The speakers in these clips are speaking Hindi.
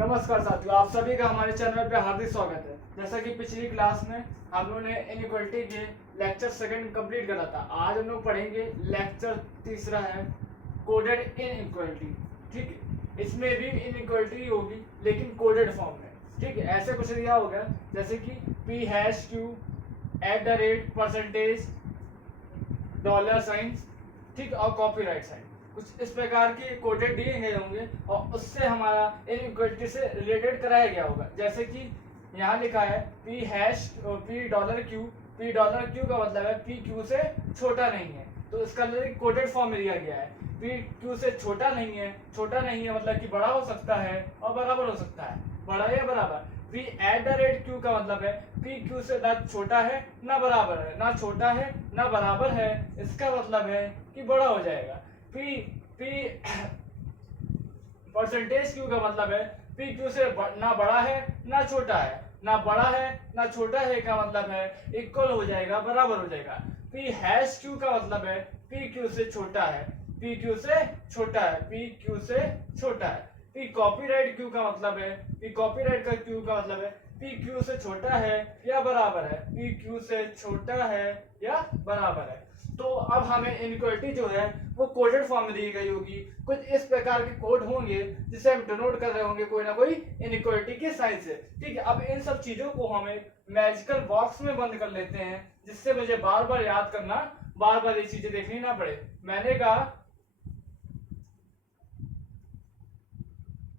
नमस्कार साथियों, आप सभी का हमारे चैनल पे हार्दिक स्वागत है। जैसा कि पिछली क्लास में हम लोगों ने इनइक्वालिटी के लेक्चर सेकंड कंप्लीट करा था। आज हम लोग पढ़ेंगे लेक्चर तीसरा है कोडेड इनइक्वालिटी। ठीक है, इसमें भी इनइक्वालिटी होगी लेकिन कोडेड फॉर्म में। ठीक है, ऐसे कुछ दिया होगा जैसे कि P#Q @ डॉलर साइंस, ठीक, और कॉपीराइट साइन, कुछ इस प्रकार के कोडेड दिए गए होंगे और उससे हमारा इनइक्वालिटी से रिलेटेड कराया गया होगा। जैसे कि यहाँ लिखा है P#Q का मतलब है P Q से छोटा नहीं है, तो इसका कोडेड फॉर्म में दिया गया है। P Q से छोटा नहीं है मतलब कि बड़ा हो सकता है और बराबर हो सकता है, बड़ा या बराबर। P@Q का मतलब है P Q से ना छोटा है ना बराबर है, ना छोटा है ना बराबर है, इसका मतलब है कि बड़ा हो जाएगा। %Q का मतलब है P Q से ना बड़ा है ना छोटा है, ना बड़ा है ना छोटा है का मतलब है इक्वल हो जाएगा, बराबर हो जाएगा। P#Q का मतलब है P Q से छोटा है, P Q से छोटा है, P Q से छोटा है। P कॉपीराइट Q का मतलब है, P कॉपीराइट का Q का मतलब है P Q से छोटा है या बराबर है, P Q से छोटा है या बराबर है। तो अब हमें इनइक्वालिटी जो है वो कोडेड फॉर्म में दी गई होगी। कुछ इस प्रकार के कोड होंगे जिसे हम डिनोट कर रहे होंगे कोई ना कोई इनइक्वालिटी के साइन से। ठीक है, अब इन सब चीजों को हमें मैजिकल बॉक्स में बंद कर लेते हैं जिससे मुझे बार बार याद करना, बार बार ये चीजें देखनी ना पड़े। मैंने कहा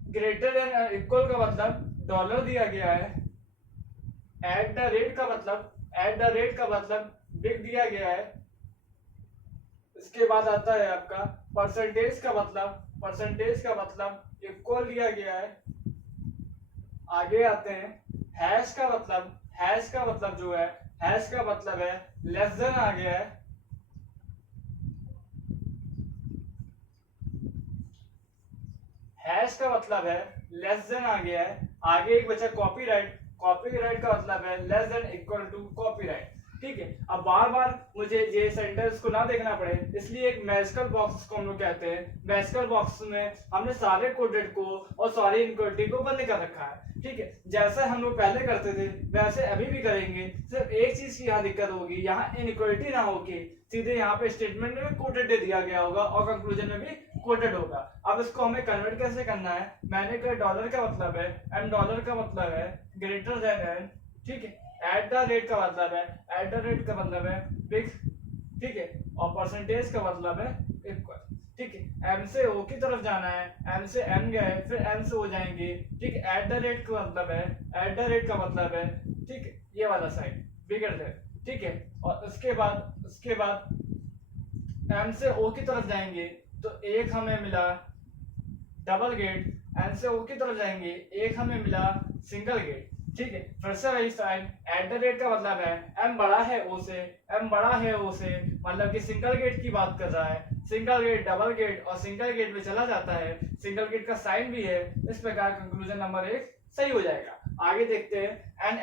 ग्रेटर देन इक्वल का मतलब डॉलर दिया गया है, @ का मतलब बिग दिया गया है। इसके बाद आता है आपका परसेंटेज का मतलब इक्वल दिया गया है। आगे आते हैं हैश का मतलब जो है, हैश का मतलब है लेस देन आ गया है। हैश का मतलब है लेस देन आ गया है। आगे एक बचा कॉपीराइट का मतलब है less than equal to copyright. ठीक है, अब बार बार मुझे ये सेंटेंस को ना देखना पड़े इसलिए एक मैजिकल बॉक्स को हम लोग कहते हैं। मैजिकल बॉक्स में हमने सारे कोडेड को और सारी इनइक्वालिटी को बंद कर रखा है। ठीक है, जैसे हम लोग पहले करते थे वैसे अभी भी करेंगे। सिर्फ एक चीज की यहाँ दिक्कत होगी, यहाँ इनइक्वालिटी ना होके सीधे यहाँ पे स्टेटमेंट में भी कोडेड दे दिया गया होगा और कंक्लूजन में भी कोडेड होगा। अब इसको हमें कन्वर्ट कैसे करना है, मैंने कहा डॉलर का मतलब है एम, डॉलर का मतलब है ग्रेटर देन एन। ठीक है, @ का मतलब है बिग। ठीक है, और परसेंटेज का मतलब है इक्वल। ठीक है, एम से ओ की तरफ जाना है, एम से एन गए फिर एन से हो जाएंगे। ठीक है, @ का मतलब है ठीक है ये वाला साइड बिगर देन। ठीक है, और उसके बाद एम से ओ की तरफ जाएंगे तो एक हमें मिला डबल गेट, एन से ओ की तरफ जाएंगे एक हमें मिला सिंगल गेट। ठीक है, फिर से वही साइन, @ का मतलब है एम बड़ा है ओ से, मतलब कि सिंगल गेट की बात कर रहा है। सिंगल गेट, डबल गेट और सिंगल गेट में चला जाता है, सिंगल गेट का साइन भी है। इस प्रकार कंक्लूजन नंबर 1 सही हो जाएगा। आगे देखते हैं एन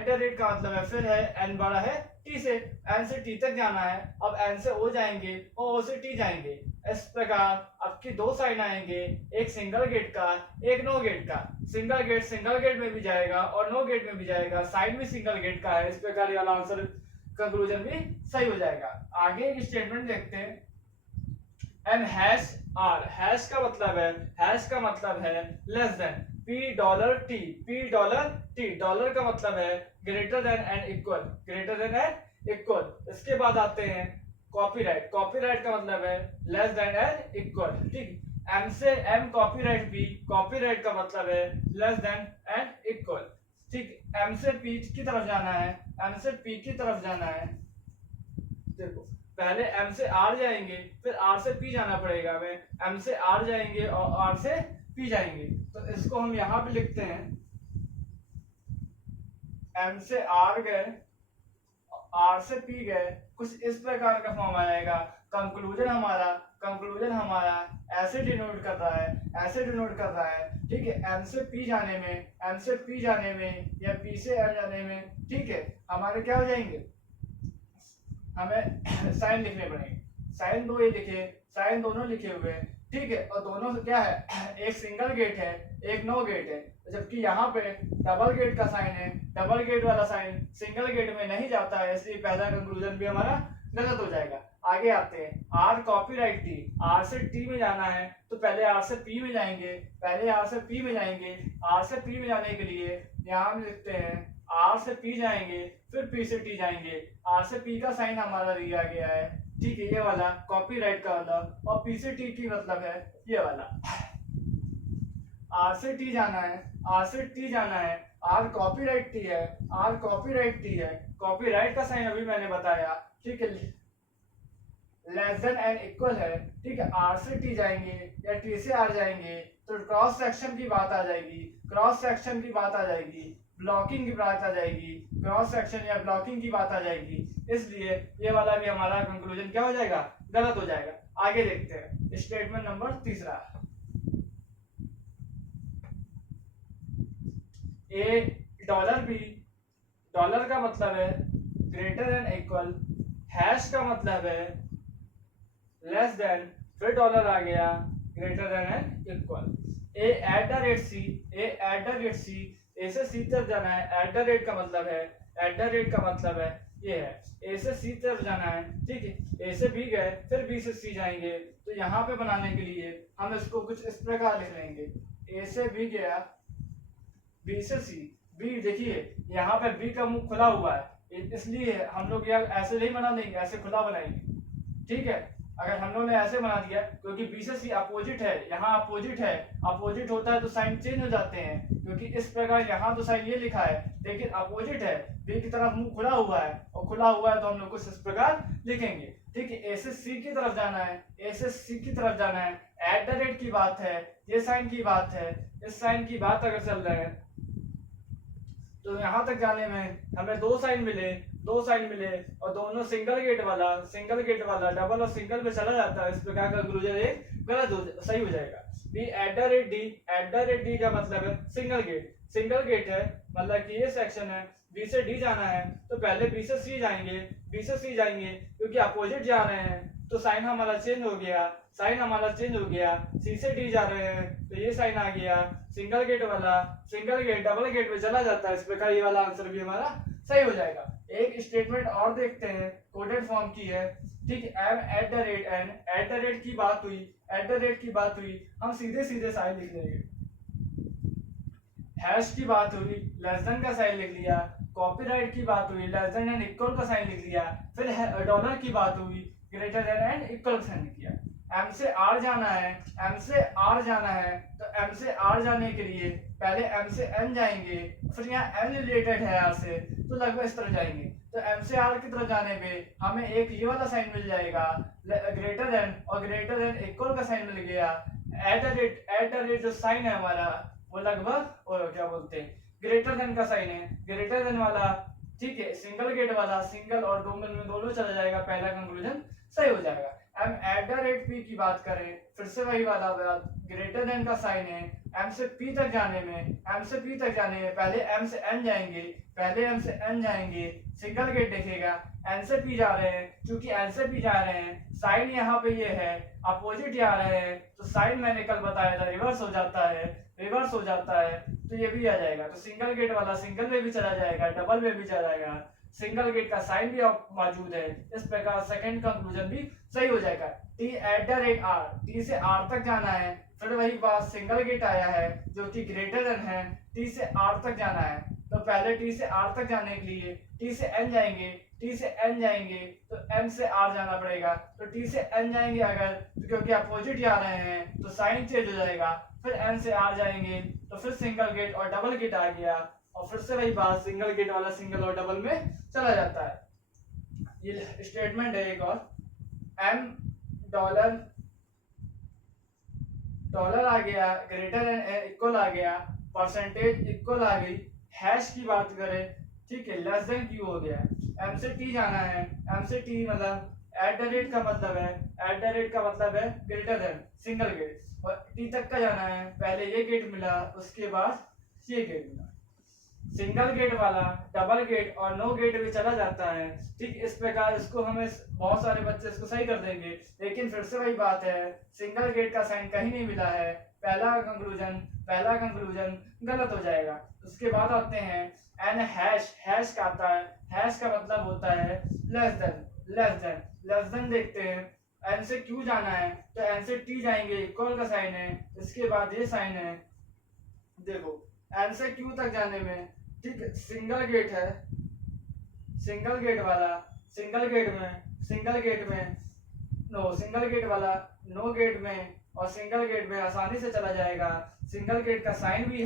@ का मतलब है फिर है एन बड़ा है टी से, एन से टी तक जाना है। अब एन से ओ जाएंगे और ओ से टी जाएंगे। इस प्रकार आपकी दो साइन आएंगे, एक सिंगल गेट का एक नो गेट का। सिंगल गेट में भी जाएगा और नो गेट में भी जाएगा, साइन भी सिंगल गेट का है। इस प्रकार ये वाला आंसर कंक्लूजन भी सही हो जाएगा। आगे एक स्टेटमेंट देखते हैं एंड हैश का मतलब है लेस देन $P डॉलर का मतलब है ग्रेटर देन एंड इक्वल। इसके बाद आते हैं कॉपीराइट का मतलब है लेस देन एंड इक्वल। ठीक, एम से एम कॉपीराइट का मतलब है लेस देन एंड इक्वल। ठीक, एम से पी की तरफ जाना है, देखो पहले एम से आर जाएंगे फिर आर से पी जाना पड़ेगा हमें, एम से आर जाएंगे और आर से पी जाएंगे। तो इसको हम यहां पे लिखते हैं एम से आर गए आर से पी गए, कुछ इस प्रकार का फॉर्म आ जाएगा। कंक्लूजन हमारा ऐसे डिनोट कर रहा है। ठीक है, एम से पी जाने में या पी से एम जाने में, ठीक है, हमारे क्या हो जाएंगे, हमें साइन लिखने पड़ेंगे। साइन दोनों लिखे हुए हैं। ठीक है, और दोनों क्या है, एक सिंगल गेट है, एक नो गेट है, जबकि यहाँ पे डबल गेट का साइन है, डबल गेट वाला साइन सिंगल गेट में नहीं जाता है, इसलिए पहला कंक्लूजन भी हमारा गलत हो जाएगा। आगे आते हैं, आर कॉपीराइट टी, आर से टी में जाना है तो पहले आर से पी में जाएंगे, पहले आर से पी में जाएंगे। आर से पी में जाने के लिए यहाँ हम लिखते हैं आर से पी जाएंगे, फिर पी से टी जाएंगे। आर से पी का साइन हमारा दिया गया है, ठीक है, ये वाला कॉपीराइट का वाला, और पी से टी की मतलब है ये वाला। आर से टी जाना है, आर से टी जाना है, आर कॉपीराइट टी है, आर कॉपीराइट टी है, कॉपीराइट का साइन अभी मैंने बताया, ठीक है, लेस देन एंड इक्वल है, ठीक है। आर से टी जाएंगे या टी से आर जाएंगे तो क्रॉस सेक्शन की बात आ जाएगी, क्रॉस सेक्शन की बात आ जाएगी, ब्लॉकिंग की बात आ जाएगी, क्रॉस सेक्शन या ब्लॉकिंग की बात आ जाएगी, इसलिए ये वाला भी हमारा कंक्लूजन क्या हो जाएगा, गलत हो जाएगा। आगे देखते हैं स्टेटमेंट नंबर तीसरा, ए डॉलर बी, डॉलर का मतलब है ग्रेटर देन इक्वल, हैश का मतलब है लेस देन, फिर डॉलर आ गया greater than and equal. A at the rate C, A at the rate C, A से सी तरफ जाना है, एट द रेट का मतलब है, एट द रेट का मतलब है ये है, ए से सी तरफ जाना है, ठीक है। ए से बी गए, फिर बी से सी जाएंगे, तो यहाँ पे बनाने के लिए हम इसको कुछ इस प्रकार लिख लेंगे, ए से बी गया, बी से सी, बी देखिए यहाँ पे बी का मुंह खुला हुआ है, इसलिए हम लोग यार ऐसे नहीं बना देंगे, ऐसे खुला बनाएंगे, ठीक है। अगर हम लोग ने ऐसे बना दिया क्योंकि बी से सी अपोजिट है, यहाँ अपोजिट है, अपोजिट होता है तो साइन चेंज हो जाते हैं, क्योंकि इस प्रकार यहाँ तो साइन ये लिखा है लेकिन अपोजिट है, बी की तरफ मुंह खुला हुआ है, और खुला हुआ है तो हम लोग कुछ इस प्रकार लिखेंगे, ठीक है। ए से सी की तरफ जाना है, ए से सी की तरफ जाना है, एट द रेट की बात है, ये साइन की बात है, इस साइन की बात अगर चल रहा है तो यहाँ तक जाने में हमें दो साइन मिले, दो साइन मिले, और दोनों सिंगल गेट वाला डबल और सिंगल में चला जाता है, इस प्रकार का कंक्लूजन एक गलत हो सही हो जाएगा। B at the rate D, at the rate D का मतलब है सिंगल गेट, सिंगल गेट है मतलब कि ये सेक्शन है, बी से डी जाना है तो पहले बी से सी जाएंगे, बी से सी जाएंगे क्योंकि अपोजिट जा रहे हैं तो साइन हमारा चेंज हो गया, साइन हमारा चेंज हो गया, सी से डी जा रहे हैं तो ये साइन आ गया, सिंगल गेट वाला सिंगल गेट डबल गेट में चला जाता है, इस प्रकार ये वाला आंसर भी हमारा सही हो जाएगा। एक स्टेटमेंट और देखते हैं, कोडेड फॉर्म की है, ठीक है। M at the rate N, at the rate की बात हुई, एट द रेट की बात हुई, हम सीधे सीधे साइन लिख लेंगे, हैश की बात हुई, लेस देन का साइन लिख लिया, कॉपीराइट की बात हुई, लेस देन एंड इक्वल का साइन लिख लिया, फिर डॉलर की बात हुई, ग्रेटर देन एंड इक्वल का साइन लिख लिया। एम से आर जाना है, एम से आर जाना है तो एम से आर जाने के लिए पहले एम से एन जाएंगे, फिर यहाँ एन रिलेटेड है आर से तो लगभग इस तरह जाएंगे, तो एम से आर की तरफ जाने पे हमें एक ये वाला साइन मिल जाएगा ग्रेटर देन, और ग्रेटर देन इक्वल का साइन मिल गया, एट द रेट जो साइन है हमारा वो लगभग और क्या बोलते हैं ग्रेटर देन का साइन है, ग्रेटर देन वाला, ठीक है, सिंगल गेट वाला सिंगल और डबल में दोनों चला जाएगा, पहला कंक्लूजन सही हो जाएगा। M at the rate P की बात करें, फिर से वही वाला बात, ग्रेटर देन का साइन है, एम से पी तक जाने में, एम से पी तक जाने में पहले एम से एन जाएंगे, पहले एम से एन जाएंगे, सिंगल गेट देखेगा, एन से पी जा रहे हैं, क्योंकि एन से पी जा रहे हैं साइन यहाँ पे ये है, अपोजिट जा रहे हैं तो साइन मैंने कल बताया था रिवर्स हो जाता है, रिवर्स हो जाता है तो ये भी आ जाएगा, तो सिंगल गेट वाला सिंगल में भी चला जाएगा, डबल में भी चला जाएगा, सिंगल गेट का साइन भी मौजूद है, इस प्रकार सेकंड कंक्लूजन भी सही हो जाएगा। T at the rate R, T से आर तक जाना है, फिर वही बात सिंगल गेट आया है जो कि ग्रेटर देन है, टी से आर तक जाना है तो पहले टी से आर तक जाने के लिए टी से एन जाएंगे, टी से एन जाएंगे तो एम से आर जाना पड़ेगा, तो टी से एन जाएंगे अगर तो क्योंकि अपोजिट जा रहे हैं तो साइन चेंज हो जाएगा, फिर एन से आर जाएंगे तो फिर सिंगल गेट और डबल गेट आ गया, और फिर से वही बात सिंगल गेट वाला सिंगल और डबल में चला जाता है। ये स्टेटमेंट है एक और, एम डॉलर, डॉलर आ गया, ग्रेटर देन इक्वल आ गया, परसेंटेज इक्वल आ गई, हैश की बात करें, ठीक है, लेस देन क्यू हो गया, एम से टी जाना है, एम से टी मतलब एट द रेट का मतलब है, एट द रेट का मतलब है ग्रेटर देन सिंगल गेट, और टी तक का जाना है पहले ये गेट मिला उसके बाद ये गेट मिला, सिंगल गेट वाला डबल गेट और नो गेट भी चला जाता है। ठीक इस प्रकार इसको हमें बहुत सारे बच्चे इसको सही कर देंगे, लेकिन फिर से वही बात है, सिंगल गेट का साइन कहीं नहीं मिला है, पहला कंक्लूजन गलत हो जाएगा। उसके बाद आते हैं एन हैश, हैश का आता है, हैश का मतलब होता है लेस देन देखते हैं। एन से क्यू जाना है तो एन से टी जाएंगे, इक्वल का साइन है, इसके बाद ये साइन है। देखो एन से क्यू तक जाने में, ठीक है, सिंगल गेट है, सिंगल गेट वाला सिंगल गेट में सिंगल गेट वाला नो गेट में और सिंगल गेट में आसानी से चला जाएगा। सिंगल गेट का साइन भी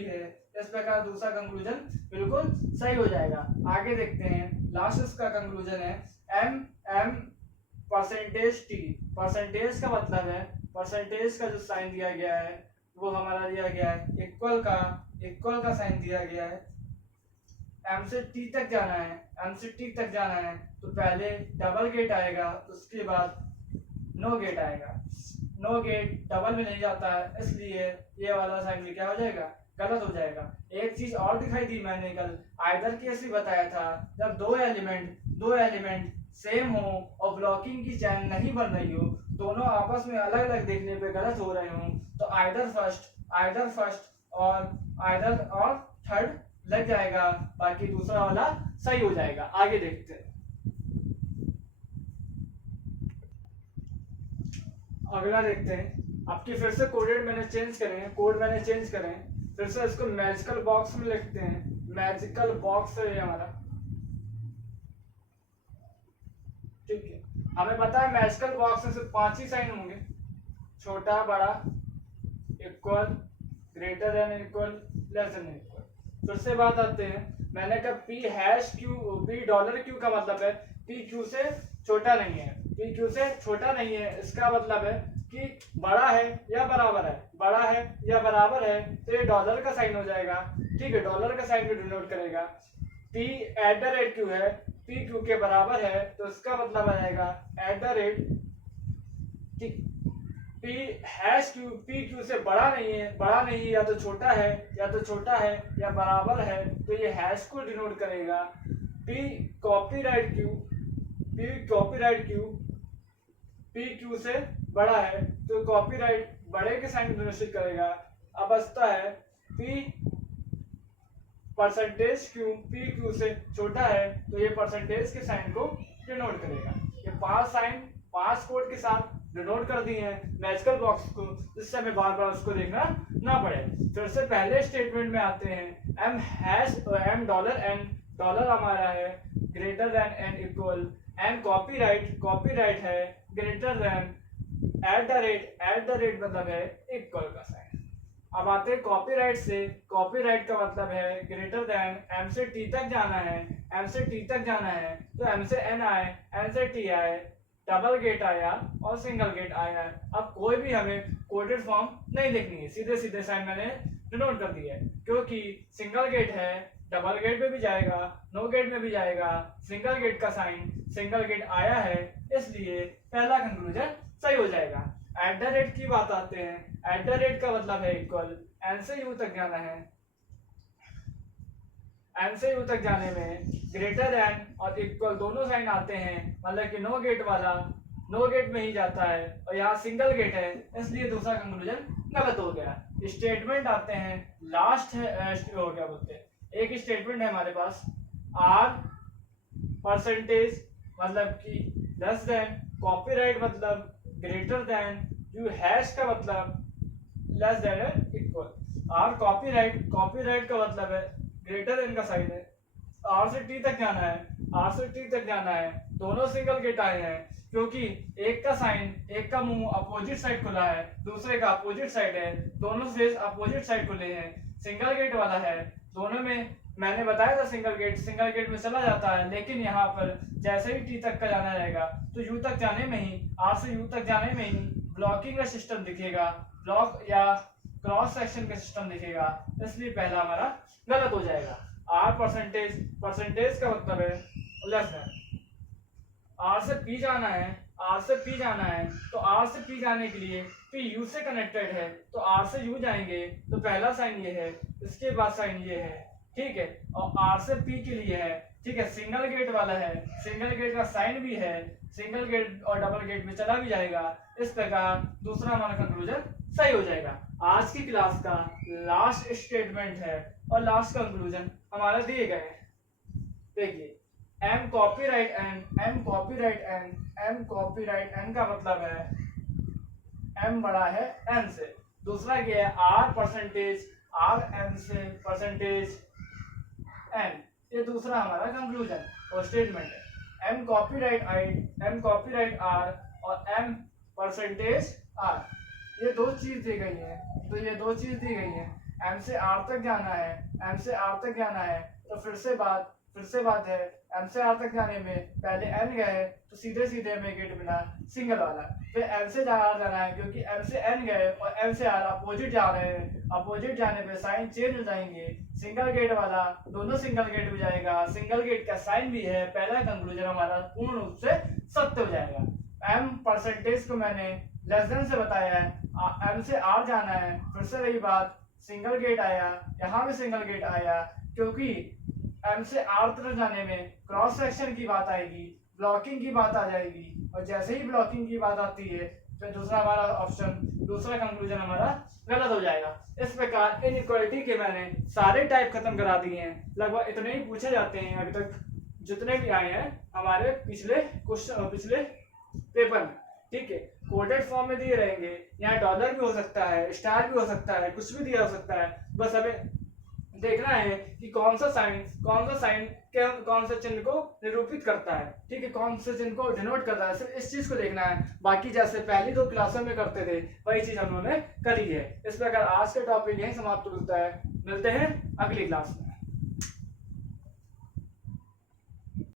है, इस प्रकार दूसरा कंक्लूजन बिल्कुल सही हो जाएगा। आगे देखते हैं, लास्ट इसका कंक्लूजन है M M percentage T. Percentage का मतलब है, परसेंटेज का जो साइन दिया गया है वो हमारा दिया गया है इक्वल का साइन दिया गया है। एम से टी तक जाना है, तो पहले डबल गेट आएगा, उसके बाद नो गेट आएगा। नो गेट डबल में नहीं जाता है, इसलिए ये वाला साइन भी क्या हो जाएगा, गलत हो जाएगा। एक चीज और दिखाई दी मैंने कल, आइदर केस भी बताया था, जब दो एलिमेंट सेम हो और ब्लॉकिंग की चैन नहीं बन रही हो, दोनों आपस में अलग अलग देखने पे गलत हो रहे हो, तो आइदर फर्स्ट और थर्ड लग जाएगा, बाकी दूसरा वाला सही हो जाएगा। आगे देखते हैं, अगला देखते हैं। आपकी फिर से कोड मैंने चेंज करें, फिर से इसको मैजिकल बॉक्स में लिखते हैं। मैजिकल बॉक्स है ये हमारा, ठीक है। हमें पता है मैजिकल बॉक्स में सिर्फ 5 ही साइन होंगे, छोटा, बड़ा, equal, greater than equal, less than equal. फिर से बात आते हैं, मैंने कहा P hash Q, P dollar Q का मतलब है पी क्यू से छोटा नहीं है, इसका मतलब है कि बड़ा है या बराबर है, तो ये डॉलर का साइन हो जाएगा। ठीक है, डॉलर का साइन भी डिनोट करेगा। P eight the rate Q है, पी क्यू के बराबर है, तो इसका मतलब आ जाएगा एट द रेट, ठीक, P hash Q, P Q से बड़ा नहीं है, या तो छोटा है या बराबर है, तो ये हैश को डिनोट करेगा। P copyright Q P Q से बड़ा है, तो कॉपीराइट बड़े के साइन डिनोट करेगा। अब बचता है P percentage Q, P Q से छोटा है, तो ये परसेंटेज के साइन को डिनोट करेगा। ये 5 कोड के साथ डिनोट कर दिए हैं मैजिकल बॉक्स को, जिससे हमें बार बार उसको देखना ना पड़े। फिर से पहले स्टेटमेंट में आते हैं, M hash M dollar N, dollar हमारा है greater than N equal, N copyright है greater than at the rate मतलब है इक्वल का साइन। अब आते हैं कॉपीराइट से, कॉपीराइट का मतलब है ग्रेटर देन, एम से टी तक जाना है, तो एम से एन आए, एन से टी आए, डबल गेट आया और सिंगल गेट आया। अब कोई भी हमें कोडेड फॉर्म नहीं लिखनी है, सीधे साइन मैंने डिनोट कर दिया है, क्योंकि सिंगल गेट है, डबल गेट में भी जाएगा, नो गेट में भी जाएगा, सिंगल गेट का साइन सिंगल गेट आया है, इसलिए पहला कंक्लूजन सही हो जाएगा। एट द रेट की बात आते हैं, एट द रेट का मतलब है इक्वल, एन से यू तक जाना है, एन से यू तक जाने में ग्रेटर देन और इक्वल दोनों साइन आते हैं, मतलब कि नो गेट वाला नो गेट में ही जाता है, और यहाँ सिंगल गेट है, इसलिए दूसरा कंक्लूजन गलत हो गया। स्टेटमेंट आते हैं, लास्ट है हो गया बोलते हैं, एक स्टेटमेंट है हमारे पास, आर परसेंटेज मतलब कि लेस देन, कॉपीराइट मतलब ग्रेटर देन, यू हैश का मतलब less than equal. R copyright का मतलब है ग्रेटर देन का साइन है, आर से टी तक जाना है, दोनों सिंगल गेट आए हैं, क्योंकि एक का साइन, एक का मुंह अपोजिट साइड खुला है, दूसरे का अपोजिट साइड है, दोनों फेस अपोजिट साइड खुले हैं, सिंगल गेट वाला है, दोनों में मैंने बताया था सिंगल गेट में चला जाता है, लेकिन यहाँ पर जैसे ही टी तक का जाना रहेगा, तो यू तक जाने में ही, आर से यू तक जाने में ही ब्लॉकिंग का सिस्टम दिखेगा, ब्लॉक या क्रॉस सेक्शन का सिस्टम दिखेगा, इसलिए पहला हमारा गलत हो जाएगा। आर परसेंटेज का मतलब है लेस देन, आर से पी जाना है, तो आर से पी जाने के लिए पी यू से कनेक्टेड है तो आर से यू जाएंगे तो पहला साइन ये है, इसके बाद साइन ये है, ठीक है। और आर से पी के लिए है, ठीक है, सिंगल गेट वाला है, सिंगल गेट का साइन भी है, सिंगल गेट और डबल गेट में चला भी जाएगा। इस प्रकार दूसरा हमारा कंक्लूजन सही हो जाएगा। आज की क्लास का लास्ट स्टेटमेंट है और लास्ट कंक्लूजन हमारा दिए गए हैं। देखिए M copyright N, M copyright N, M copyright N का मतलब है एम बड़ा है एन से। दूसरा क्या है आर परसेंटेज आर एन से परसेंटेज एन। ये दूसरा हमारा कंक्लूजन और स्टेटमेंट है। M copyright I, M copyright R और एम परसेंटेज आर, ये दो चीज दी गई है। तो ये दो चीज दी गई है, एम से आर तक जाना है, एम से आर तक जाना है। तो फिर से बात है, एम से आर तक जाने में पहले एन गए तो सीधे सीधे हमें गेट मिला सिंगल वाला। फिर एम से आर जाना है क्योंकि एम से एन गए और एम से आर अपोजिट जा रहे हैं, अपोजिट जाने पे साइन चेंज हो जाएंगे। सिंगल गेट वाला दोनों सिंगल गेट हो जाएगा, सिंगल गेट का साइन भी है। पहला कंक्लूजन हमारा पूर्ण रूप से सत्य हो जाएगा। एम परसेंटेज को मैंने लेस देन से बताया है, एम से आर जाना है। फिर से रही बात, सिंगल गेट आया, यहाँ भी सिंगल गेट आया क्योंकि एम से आर तरफ जाने में क्रॉस सेक्शन की बात आएगी, ब्लॉकिंग की बात आ जाएगी। और जैसे ही ब्लॉकिंग की बात आती है तो दूसरा हमारा ऑप्शन, दूसरा कंक्लूजन हमारा गलत हो जाएगा। इस प्रकार इनइक्वालिटी के मैंने सारे टाइप खत्म करा दिए हैं। लगभग इतने ही पूछे जाते हैं अभी तक जितने भी आए हैं हमारे पिछले क्वेश्चन, पिछले पेपर में, ठीक है। कोडेड फॉर्म में दिए रहेंगे, यहाँ डॉलर भी हो सकता है, स्टार भी हो सकता है, कुछ भी दिया हो सकता है। बस हमें देखना है कि कौन सा साइन कौन सा चिन्ह को निरूपित करता है, ठीक है, कौन से चिन्ह को डिनोट करता है। सिर्फ इस चीज को देखना है। बाकी जैसे पहली दो क्लासों में करते थे वही चीज हम लोगों ने करी है। इस प्रकार आज का टॉपिक यही समाप्त होता है। मिलते हैं अगली क्लास में।